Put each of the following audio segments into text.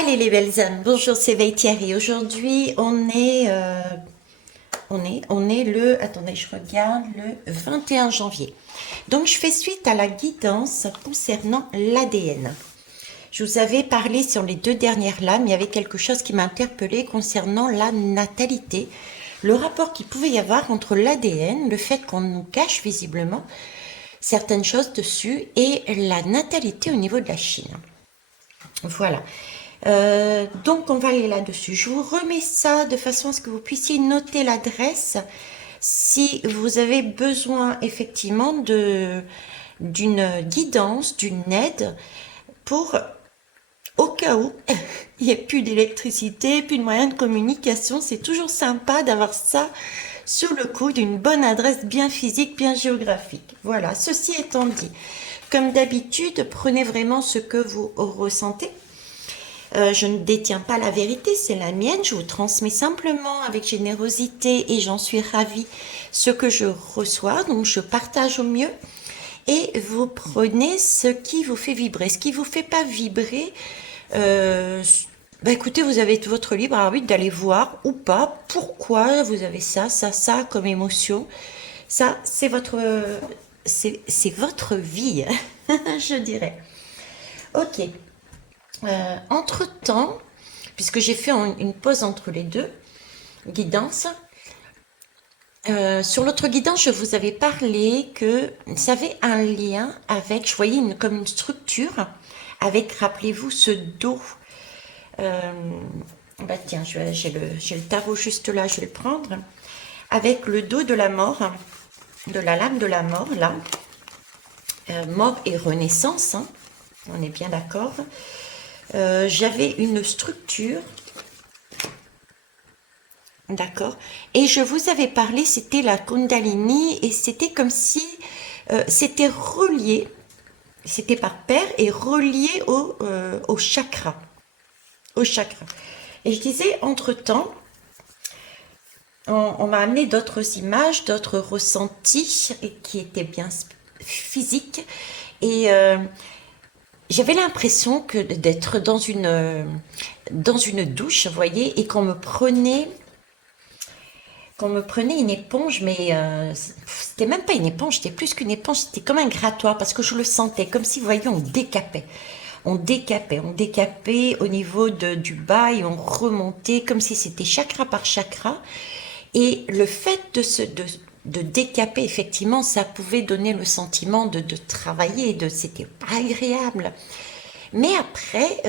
Allez les belles âmes, bonjour, c'est Vaitière et aujourd'hui on est le, attendez je regarde, le 21 janvier. Donc je fais suite à la guidance concernant l'ADN. Je vous avais parlé sur les deux dernières lames, il y avait quelque chose qui m'a interpellée concernant la natalité, le rapport qu'il pouvait y avoir entre l'ADN, le fait qu'on nous cache visiblement certaines choses dessus et la natalité au niveau de la Chine. Voilà. Donc on va aller là-dessus. Je vous remets ça de façon à ce que vous puissiez noter l'adresse si vous avez besoin effectivement d'une guidance, d'une aide pour au cas où il n'y ait plus d'électricité, plus de moyens de communication. C'est toujours sympa d'avoir ça sur le coup d'une bonne adresse bien physique, bien géographique. Voilà, ceci étant dit, comme d'habitude, prenez vraiment ce que vous ressentez. Je ne détiens pas la vérité, c'est la mienne. Je vous transmets simplement avec générosité et j'en suis ravie ce que je reçois. Donc je partage au mieux et vous prenez ce qui vous fait vibrer. Ce qui vous fait pas vibrer, bah écoutez, vous avez votre libre arbitre d'aller voir ou pas pourquoi vous avez ça comme émotion. Ça, c'est votre vie, je dirais. Ok. Entre-temps, puisque j'ai fait une pause entre les deux guidances, sur l'autre guidance, je vous avais parlé que ça avait un lien avec, je voyais comme une structure, avec, rappelez-vous, ce dos. Euh, bah tiens, j'ai le tarot juste là, je vais le prendre. Avec le dos de la mort, de la lame de la mort, là. Mort et renaissance, hein, on est bien d'accord. J'avais une structure, d'accord, et je vous avais parlé, c'était la Kundalini, et c'était comme si c'était relié, c'était par paire, et relié au chakra, au chakra. Et je disais, entre-temps, on m'a amené d'autres images, d'autres ressentis, et qui étaient bien physiques, et j'avais l'impression que d'être dans une douche, vous voyez, et qu'on me prenait une éponge, mais c'était même pas une éponge, c'était plus qu'une éponge, c'était comme un grattoir, parce que je le sentais, comme si, vous voyez, on décapait. On décapait au niveau du bas et on remontait comme si c'était chakra par chakra. Et le fait de décaper, effectivement, ça pouvait donner le sentiment de travailler, c'était pas agréable. Mais après,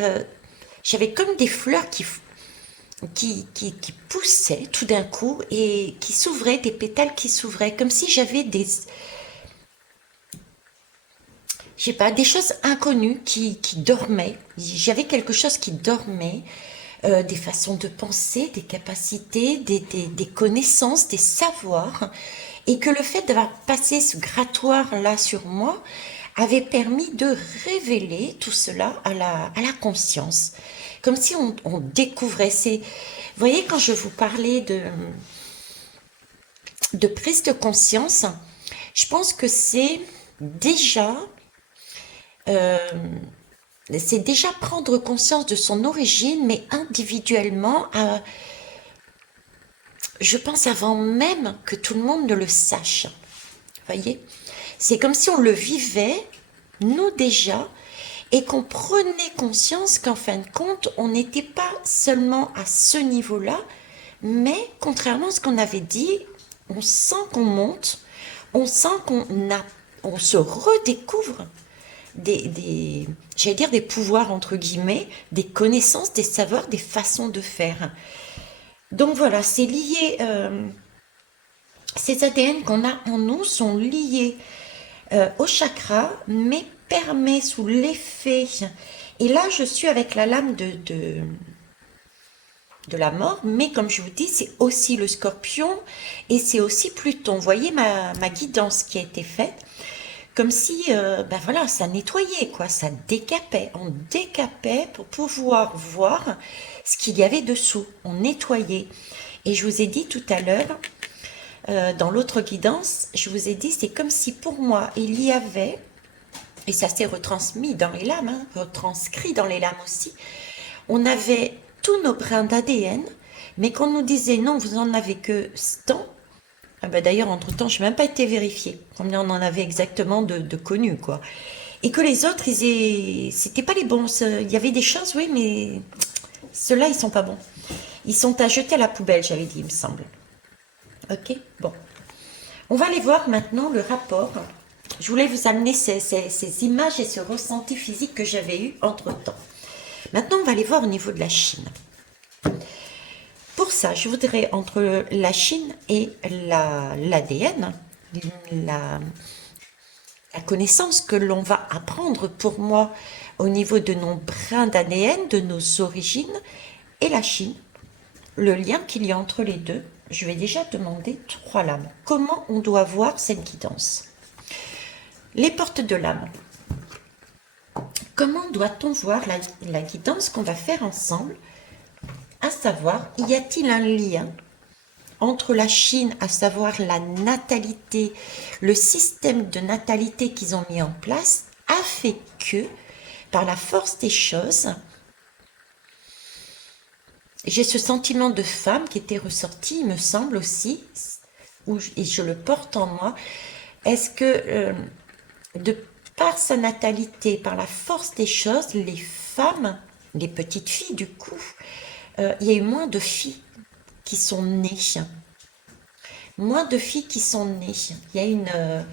j'avais comme des fleurs qui poussaient tout d'un coup et qui s'ouvraient, des pétales qui s'ouvraient, comme si j'avais je sais pas, des choses inconnues qui dormaient. J'avais quelque chose qui dormait, des façons de penser, des capacités, des connaissances, des savoirs, et que le fait d'avoir passé ce grattoir-là sur moi avait permis de révéler tout cela à la conscience. Comme si on découvrait. Vous voyez, quand je vous parlais de prise de conscience, je pense que déjà, euh, c'est déjà prendre conscience de son origine, mais individuellement, je pense avant même que tout le monde ne le sache. Vous voyez, c'est comme si on le vivait, nous déjà, et qu'on prenait conscience qu'en fin de compte, on n'était pas seulement à ce niveau-là, mais contrairement à ce qu'on avait dit, on sent qu'on monte, on sent on se redécouvre j'allais dire des pouvoirs entre guillemets, des connaissances, des savoirs, des façons de faire. Donc voilà, c'est lié, ces ADN qu'on a en nous sont liés au chakra, mais permet sous l'effet. Et là, je suis avec la lame de la mort, mais comme je vous dis, c'est aussi le scorpion et c'est aussi Pluton. Vous voyez ma guidance qui a été faite, comme si, ben voilà, ça nettoyait, quoi, ça décapait. On décapait pour pouvoir voir ce qu'il y avait dessous. On nettoyait. Et je vous ai dit tout à l'heure, dans l'autre guidance, je vous ai dit, c'est comme si pour moi, il y avait, et ça s'est retransmis dans les lames, hein, retranscrit dans les lames aussi, on avait tous nos brins d'ADN, mais qu'on nous disait non, vous en avez que tant. Ah bah d'ailleurs, entre-temps, je n'ai même pas été vérifiée combien on en avait exactement de connus, quoi. Et que les autres, c'était pas les bons. Il y avait des choses, oui, mais ceux-là, ils sont pas bons. Ils sont à jeter à la poubelle, j'avais dit, il me semble. Ok, bon. On va aller voir maintenant le rapport. Je voulais vous amener ces images et ce ressenti physique que j'avais eu entre-temps. Maintenant, on va aller voir au niveau de la Chine. Pour ça, je voudrais, entre la Chine et l'ADN, la connaissance que l'on va apprendre pour moi au niveau de nos brins d'ADN, de nos origines, et la Chine, le lien qu'il y a entre les deux, je vais déjà demander 3 lames. Comment on doit voir cette guidance? Les portes de l'âme. Comment doit-on voir la guidance qu'on va faire ensemble? À savoir, y a-t-il un lien entre la Chine, à savoir la natalité, le système de natalité qu'ils ont mis en place, a fait que, par la force des choses, j'ai ce sentiment de femme qui était ressorti, il me semble aussi, et je le porte en moi. Est-ce que, de par sa natalité, par la force des choses, les femmes, les petites filles du coup, il y a eu moins de filles qui sont nées. Moins de filles qui sont nées. Il y a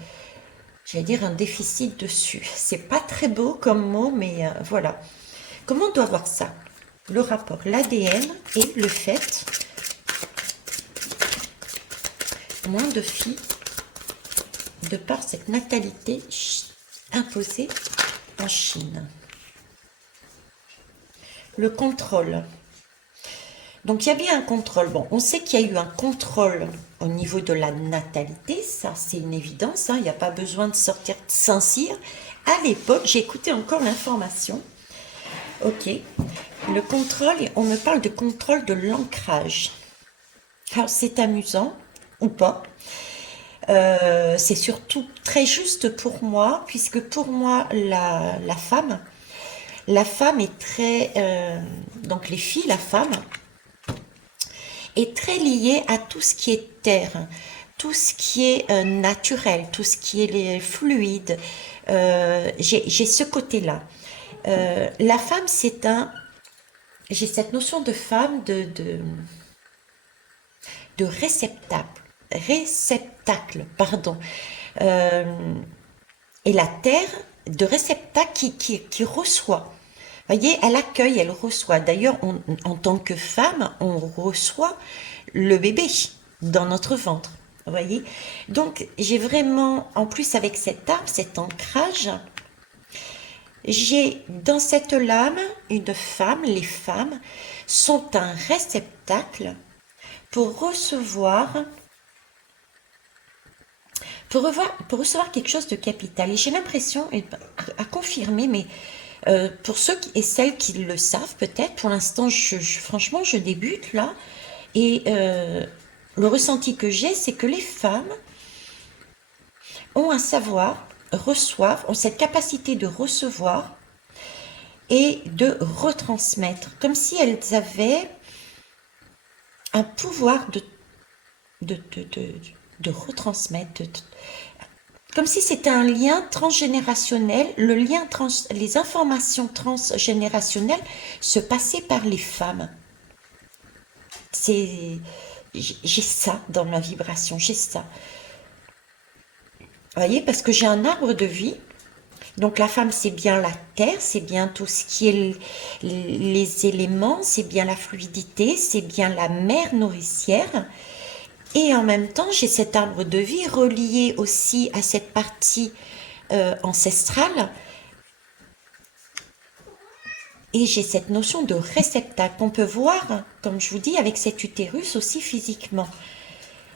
j'allais dire un déficit dessus. C'est pas très beau comme mot, mais voilà. Comment on doit voir ça? Le rapport, l'ADN et le fait, moins de filles, de par cette natalité imposée en Chine. Le contrôle. Donc il y a bien un contrôle. Bon, on sait qu'il y a eu un contrôle au niveau de la natalité, ça c'est une évidence, hein, il n'y a pas besoin de sortir de Saint-Cyr. À l'époque, j'ai écouté encore l'information. Ok, le contrôle, on me parle de contrôle de l'ancrage. Alors c'est amusant, ou pas. C'est surtout très juste pour moi, puisque pour moi, la femme est très... donc les filles, la femme est très liée à tout ce qui est terre, tout ce qui est naturel, tout ce qui est les fluides. J'ai ce côté-là. La femme, j'ai cette notion de femme de réceptacle, pardon. Et la terre de réceptacle qui reçoit. Vous voyez, elle accueille, elle reçoit. D'ailleurs, en tant que femme, on reçoit le bébé dans notre ventre. Vous voyez? Donc, j'ai vraiment, en plus avec cet arbre, cet ancrage, j'ai dans cette lame une femme. Les femmes sont un réceptacle pour recevoir quelque chose de capital. Et j'ai l'impression, à confirmer, mais pour ceux et celles qui le savent peut-être, pour l'instant, franchement, je débute là. Et le ressenti que j'ai, c'est que les femmes ont un savoir, ont cette capacité de recevoir et de retransmettre, comme si elles avaient un pouvoir de retransmettre, comme si c'était un lien transgénérationnel. Les informations transgénérationnelles se passaient par les femmes. J'ai ça dans ma vibration, j'ai ça. Vous voyez, parce que j'ai un arbre de vie. Donc la femme, c'est bien la terre, c'est bien tout ce qui est les éléments, c'est bien la fluidité, c'est bien la mère nourricière. Et en même temps, j'ai cet arbre de vie relié aussi à cette partie ancestrale. Et j'ai cette notion de réceptacle qu'on peut voir, comme je vous dis, avec cet utérus aussi physiquement.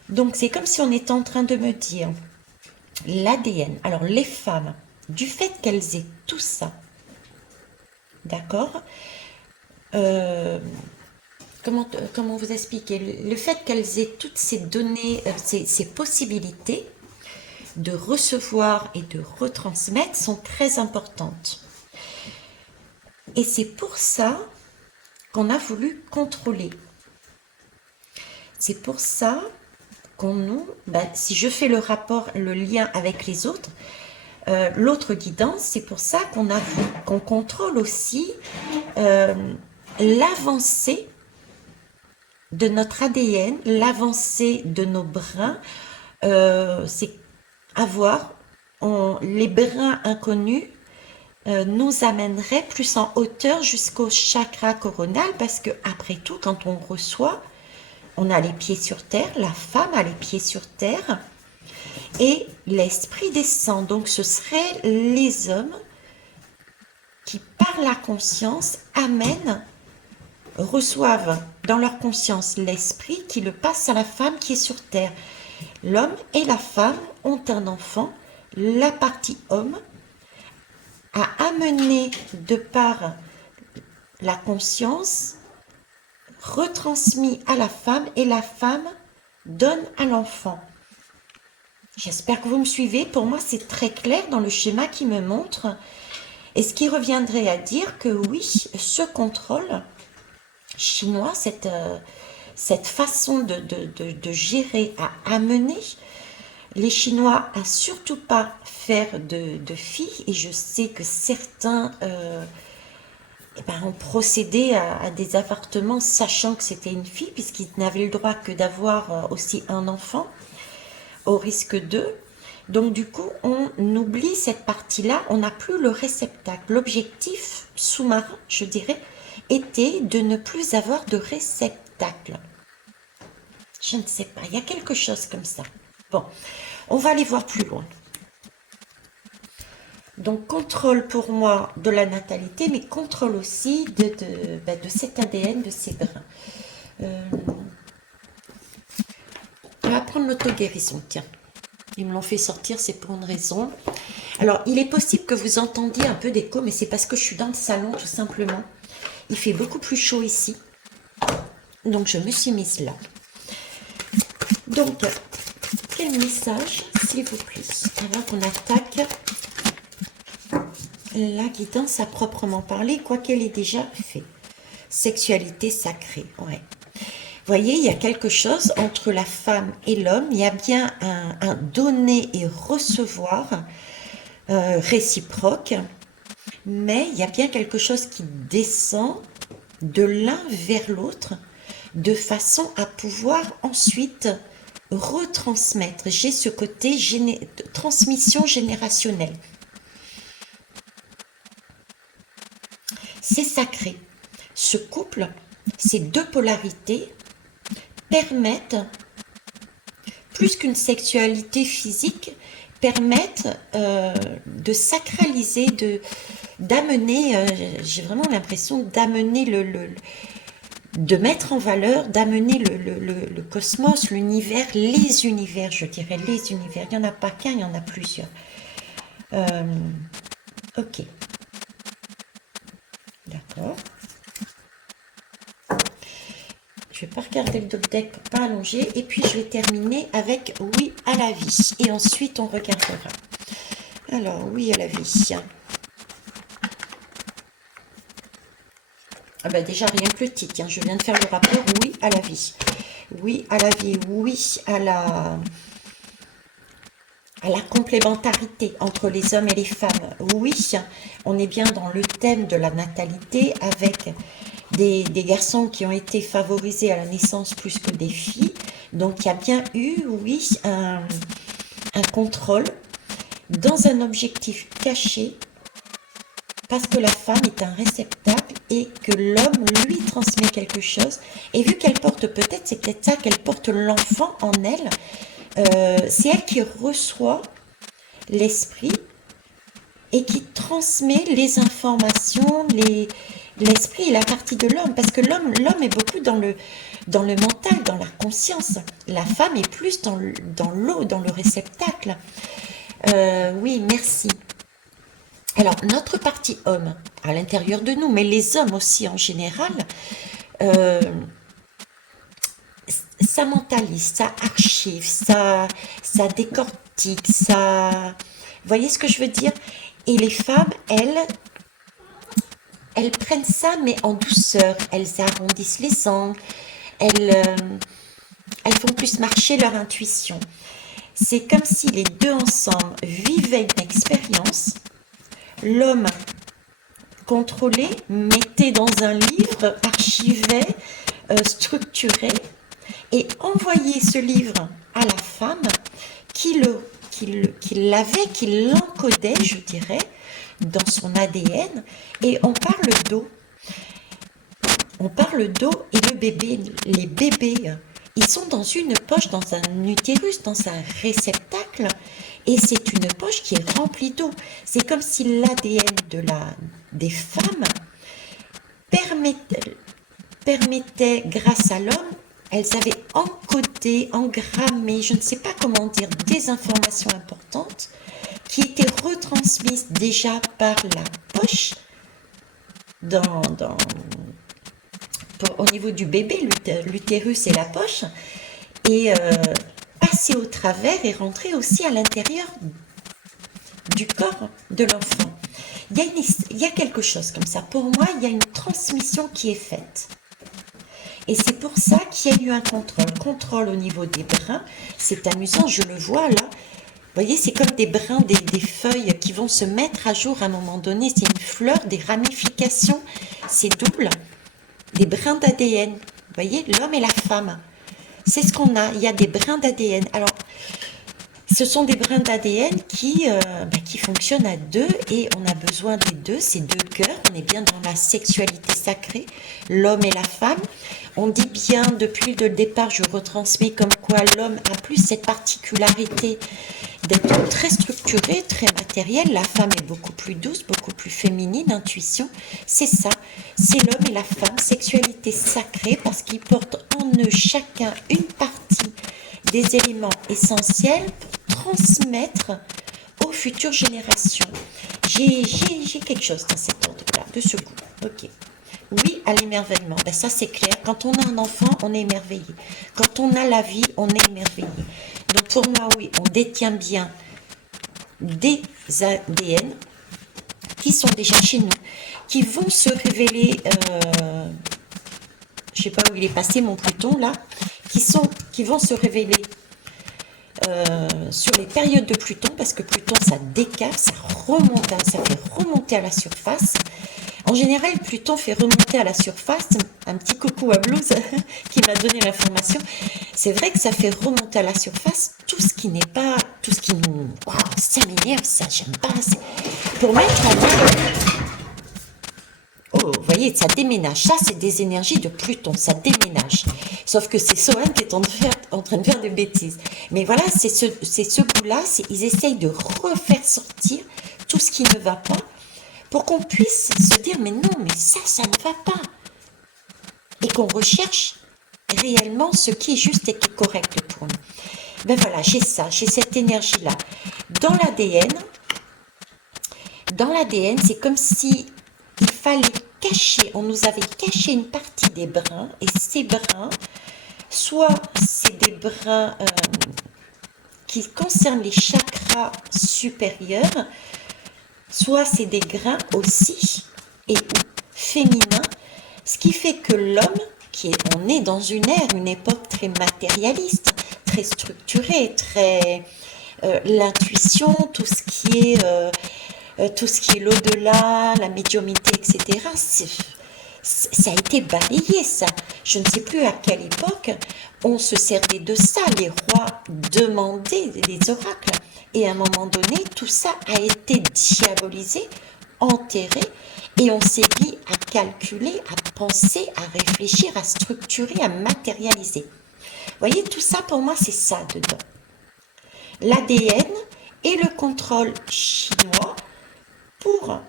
Donc c'est comme si on était en train de me dire, l'ADN, alors les femmes, du fait qu'elles aient tout ça, d'accord, comment vous expliquer, le fait qu'elles aient toutes ces données, ces possibilités de recevoir et de retransmettre sont très importantes. Et c'est pour ça qu'on a voulu contrôler. C'est pour ça qu'on nous, si je fais le rapport, le lien avec les autres, l'autre guidance, c'est pour ça qu'on contrôle aussi l'avancée de notre ADN, l'avancée de nos brins, c'est avoir les brins inconnus nous amènerait plus en hauteur jusqu'au chakra coronal, parce que après tout, quand on reçoit, on a les pieds sur terre, la femme a les pieds sur terre, et l'esprit descend. Donc ce seraient les hommes qui, par la conscience, reçoivent dans leur conscience l'esprit qui le passe à la femme qui est sur terre. L'homme et la femme ont un enfant, la partie homme a amené de par la conscience, retransmis à la femme, et la femme donne à l'enfant. J'espère que vous me suivez. Pour moi, c'est très clair dans le schéma qui me montre. Et ce qui reviendrait à dire que oui, ce contrôle chinois, cette façon de gérer, à amener les Chinois à surtout pas faire de filles. Et je sais que certains ont procédé à des avortements sachant que c'était une fille, puisqu'ils n'avaient le droit que d'avoir aussi un enfant, au risque d'eux. Donc du coup, on oublie cette partie-là, on n'a plus le réceptacle. L'objectif sous-marin, je dirais, était de ne plus avoir de réceptacle. Je ne sais pas, il y a quelque chose comme ça. Bon, on va aller voir plus loin. Donc, contrôle pour moi de la natalité, mais contrôle aussi de cet ADN, de ces brins. On va prendre l'auto-guérison, tiens. Ils me l'ont fait sortir, c'est pour une raison. Alors, il est possible que vous entendiez un peu d'écho, mais c'est parce que je suis dans le salon, tout simplement. Il fait beaucoup plus chaud ici. Donc, je me suis mise là. Donc, quel message, s'il vous plaît, avant qu'on attaque la guidance à proprement parler, quoi qu'elle ait déjà fait. Sexualité sacrée, ouais. Voyez, il y a quelque chose entre la femme et l'homme. Il y a bien un donner et recevoir réciproque, mais il y a bien quelque chose qui descend de l'un vers l'autre de façon à pouvoir ensuite retransmettre. J'ai ce côté transmission générationnelle. C'est sacré. Ce couple, ces deux polarités permettent, plus qu'une sexualité physique, permettent de sacraliser, d'amener, j'ai vraiment l'impression d'amener de mettre en valeur, d'amener le cosmos, l'univers, les univers, je dirais les univers. Il n'y en a pas qu'un, il y en a plusieurs. Ok. D'accord. Je vais pas regarder le deck pour pas allonger. Et puis, je vais terminer avec oui à la vie. Et ensuite, on regardera. Alors, oui à la vie. Ah ben déjà, rien que le titre. Tiens, je viens de faire le rapport. Oui à la vie. Oui à la vie. Oui à la complémentarité entre les hommes et les femmes. Oui, on est bien dans le thème de la natalité avec des garçons qui ont été favorisés à la naissance plus que des filles. Donc, il y a bien eu, oui, un contrôle dans un objectif caché parce que la femme est un réceptacle et que l'homme lui transmet quelque chose. Et vu qu'elle porte peut-être, c'est peut-être ça, qu'elle porte l'enfant en elle, c'est elle qui reçoit l'esprit et qui transmet les informations, l'esprit et la partie de l'homme, parce que l'homme est beaucoup dans le mental, dans la conscience. La femme est plus dans l'eau, dans le réceptacle. Oui, merci. Alors, notre partie homme, à l'intérieur de nous, mais les hommes aussi en général, ça mentalise, ça archive, ça décortique, ça... Vous voyez ce que je veux dire? Et les femmes, elles, elles prennent ça, mais en douceur. Elles arrondissent les angles, elles, elles font plus marcher leur intuition. C'est comme si les deux ensemble vivaient une expérience. L'homme contrôlait, mettait dans un livre, archivait, structurait et envoyait ce livre à la femme qui l'avait, qui l'encodait, je dirais, dans son ADN. Et on parle d'eau. On parle d'eau et le bébé, les bébés, ils sont dans une poche, dans un utérus, dans un réceptacle. Et c'est une poche qui est remplie d'eau. C'est comme si l'ADN des femmes permettait, grâce à l'homme, elles avaient encodé, engrammé, je ne sais pas comment dire, des informations importantes qui étaient retransmises déjà par la poche au niveau du bébé, l'utérus et la poche, et passer au travers et rentrer aussi à l'intérieur du corps de l'enfant. Il y a quelque chose comme ça. Pour moi, il y a une transmission qui est faite. Et c'est pour ça qu'il y a eu un contrôle. Contrôle au niveau des brins. C'est amusant, je le vois là. Vous voyez, c'est comme des brins, des feuilles qui vont se mettre à jour à un moment donné. C'est une fleur, des ramifications. C'est double. Des brins d'ADN. Vous voyez, l'homme et la femme. C'est ce qu'on a. Il y a des brins d'ADN. Alors, ce sont des brins d'ADN qui fonctionnent à deux et on a besoin des deux, ces deux cœurs. On est bien dans la sexualité sacrée, l'homme et la femme. On dit bien depuis le départ, je retransmets comme quoi l'homme a plus cette particularité d'être très structuré, très matériel. La femme est beaucoup plus douce, beaucoup plus féminine, intuition. C'est ça, c'est l'homme et la femme, sexualité sacrée parce qu'ils portent en eux chacun une partie des éléments essentiels pour transmettre aux futures générations. J'ai quelque chose dans cet ordre-là, de ce goût. Ok. Oui à l'émerveillement. Ben ça, c'est clair. Quand on a un enfant, on est émerveillé. Quand on a la vie, on est émerveillé. Donc, pour moi, oui, on détient bien des ADN qui sont déjà chez nous, qui vont se révéler... je ne sais pas où il est passé, mon Pluton, là. Qui vont se révéler sur les périodes de Pluton, parce que Pluton, ça décale, ça fait remonter à la surface. En général, Pluton fait remonter à la surface, un petit coucou à Blues qui m'a donné l'information. C'est vrai que ça fait remonter à la surface tout ce qui n'est pas, tout ce qui nous... Waouh, ça m'énerve, ça, j'aime pas. Pour mettre en main... Oh, vous voyez, ça déménage. Ça, c'est des énergies de Pluton, ça déménage. Sauf que c'est Sohan qui est en train de faire des bêtises. Mais voilà, c'est ce goût-là, ils essayent de refaire sortir tout ce qui ne va pas pour qu'on puisse se dire, mais non, mais ça ne va pas. Et qu'on recherche réellement ce qui est juste et qui est correct pour nous. Ben voilà, j'ai ça, j'ai cette énergie-là. Dans l'ADN, c'est comme si il fallait cacher, on nous avait caché une partie des brins, et ces brins, soit c'est des brins qui concernent les chakras supérieurs, soit c'est des grains aussi et féminins, ce qui fait que l'homme, on est dans une époque très matérialiste, très structurée, très l'intuition, tout ce qui est l'au-delà, la médiumnité, etc. Ça a été balayé, ça. Je ne sais plus à quelle époque on se servait de ça. Les rois demandaient des oracles. Et à un moment donné, tout ça a été diabolisé, enterré, et on s'est mis à calculer, à penser, à réfléchir, à structurer, à matérialiser. Vous voyez, tout ça, pour moi, c'est ça dedans. L'ADN et le contrôle chinois pour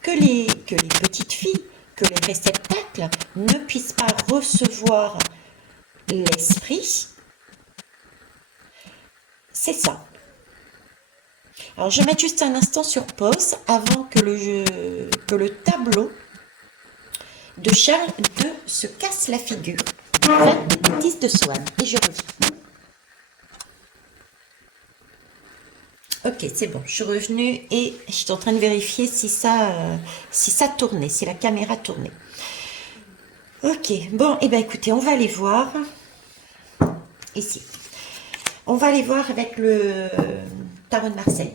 que les petites filles, que les réceptacles ne puissent pas recevoir l'esprit. C'est ça. Alors, je vais mettre juste un instant sur pause avant que le tableau de Charles II se casse la figure. Enfin, 10 de Swann. Et je reviens. Ok, c'est bon, je suis revenue et je suis en train de vérifier si ça tournait, si la caméra tournait. Ok, bon, et ben écoutez, on va aller voir ici. On va aller voir avec le tarot de Marseille.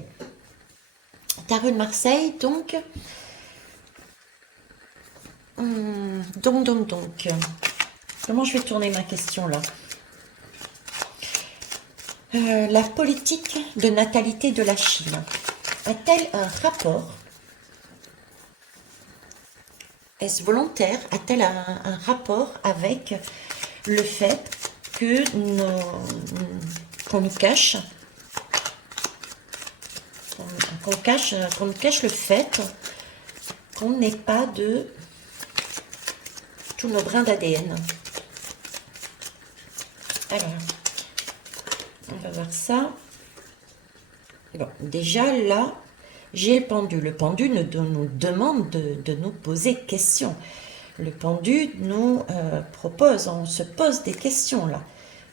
Tarot de Marseille, donc. Comment je vais tourner ma question là? La politique de natalité de la Chine a-t-elle un rapport? Est-ce volontaire? A-t-elle un rapport avec le fait que qu'on nous cache, qu'on nous cache le fait qu'on n'ait pas de tous nos brins d'ADN? Alors, on va voir ça. Bon, déjà là, j'ai le pendu. Le pendu nous demande de nous poser questions. Le pendu nous propose, on se pose des questions là.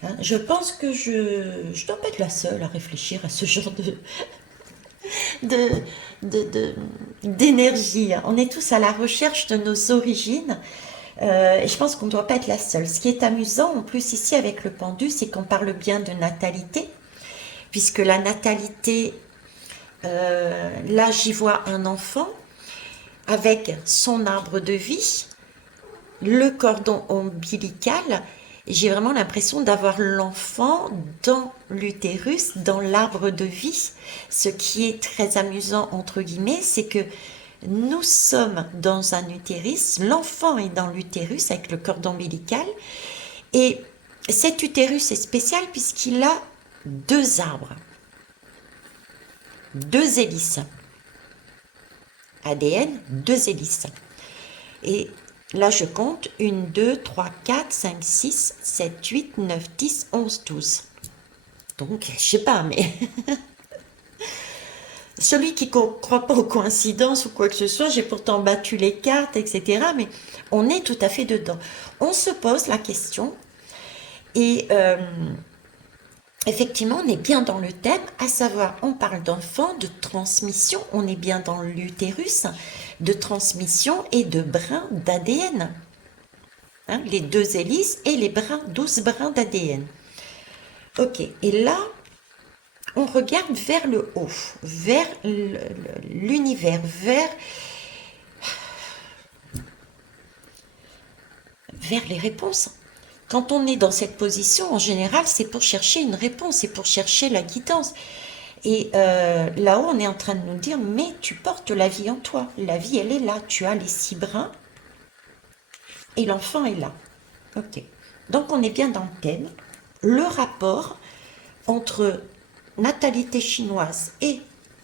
Hein, je pense que je dois pas être la seule à réfléchir à ce genre de, d'énergie. On est tous à la recherche de nos origines. Et je pense qu'on ne doit pas être la seule. Ce qui est amusant en plus ici avec le pendu, c'est qu'on parle bien de natalité, puisque la natalité, là j'y vois un enfant avec son arbre de vie, le cordon ombilical. J'ai vraiment l'impression d'avoir l'enfant dans l'utérus, dans l'arbre de vie. Ce qui est très amusant, entre guillemets, c'est que nous sommes dans un utérus, l'enfant est dans l'utérus avec le cordon ombilical, et cet utérus est spécial puisqu'il a deux arbres, deux hélices. ADN, deux hélices. Et là, je compte 1, 2, 3, 4, 5, 6, 7, 8, 9, 10, 11, 12. Donc, je sais pas, mais celui qui ne croit pas aux coïncidences ou quoi que ce soit, j'ai pourtant battu les cartes, etc. Mais on est tout à fait dedans. On se pose la question et effectivement, on est bien dans le thème, à savoir, on parle d'enfants, de transmission, on est bien dans l'utérus, de transmission et de brins d'ADN. Hein, les deux hélices et les brins, 12 brins d'ADN. Ok, et là, on regarde vers le haut, vers l'univers, vers les réponses. Quand on est dans cette position, en général, c'est pour chercher une réponse, c'est pour chercher la guidance. Et là-haut, on est en train de nous dire, mais tu portes la vie en toi. La vie, elle est là. Tu as les 6 brins et l'enfant est là. Ok. Donc, on est bien dans le thème. Le rapport entre natalité chinoise et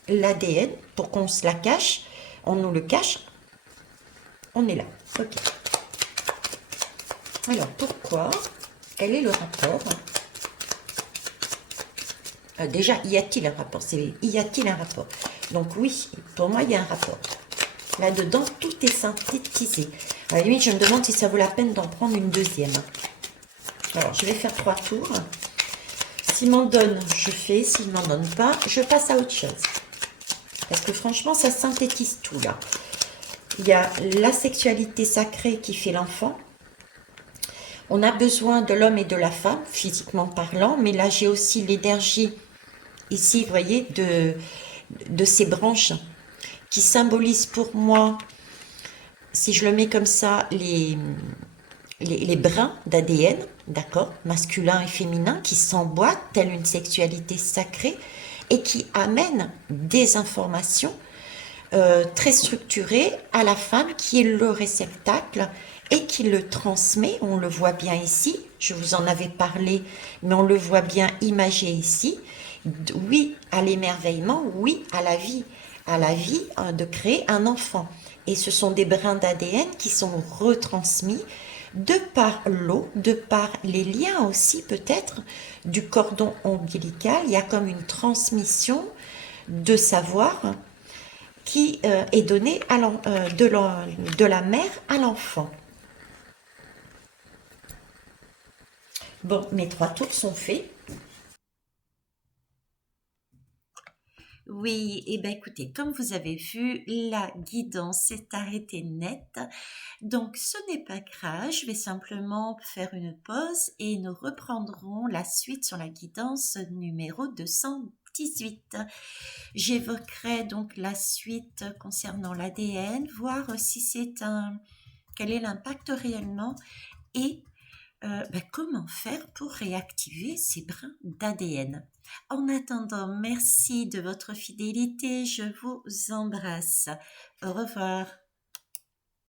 l'ADN, pour qu'on se la cache, on nous le cache, on est là. Ok. Alors, pourquoi? Quel est le rapport? Déjà, y a-t-il un rapport? Y a-t-il un rapport? Donc oui, pour moi, il y a un rapport. Là-dedans, tout est synthétisé. À la limite, je me demande si ça vaut la peine d'en prendre une deuxième. Alors, je vais faire 3 tours. S'il m'en donne, je fais. S'il m'en donne pas, je passe à autre chose. Parce que franchement, ça synthétise tout, là. Il y a la sexualité sacrée qui fait l'enfant. On a besoin de l'homme et de la femme, physiquement parlant. Mais là, j'ai aussi l'énergie, ici, vous voyez, de ces branches qui symbolisent pour moi, si je le mets comme ça, les brins d'ADN, d'accord, masculin et féminin, qui s'emboîtent telle une sexualité sacrée et qui amènent des informations très structurées à la femme qui est le réceptacle et qui le transmet. On le voit bien ici, je vous en avais parlé, mais on le voit bien imagé ici. Oui à l'émerveillement, oui à la vie de créer un enfant. Et ce sont des brins d'ADN qui sont retransmis de par l'eau, de par les liens aussi peut-être du cordon ombilical. Il y a comme une transmission de savoir qui est donnée de la mère à l'enfant. Bon, mes 3 tours sont faits. Oui, et ben écoutez, comme vous avez vu, la guidance s'est arrêtée net. Donc, ce n'est pas grave, je vais simplement faire une pause et nous reprendrons la suite sur la guidance numéro 218. J'évoquerai donc la suite concernant l'ADN, voir si quel est l'impact réellement et comment faire pour réactiver ces brins d'ADN. En attendant, merci de votre fidélité, je vous embrasse. Au revoir.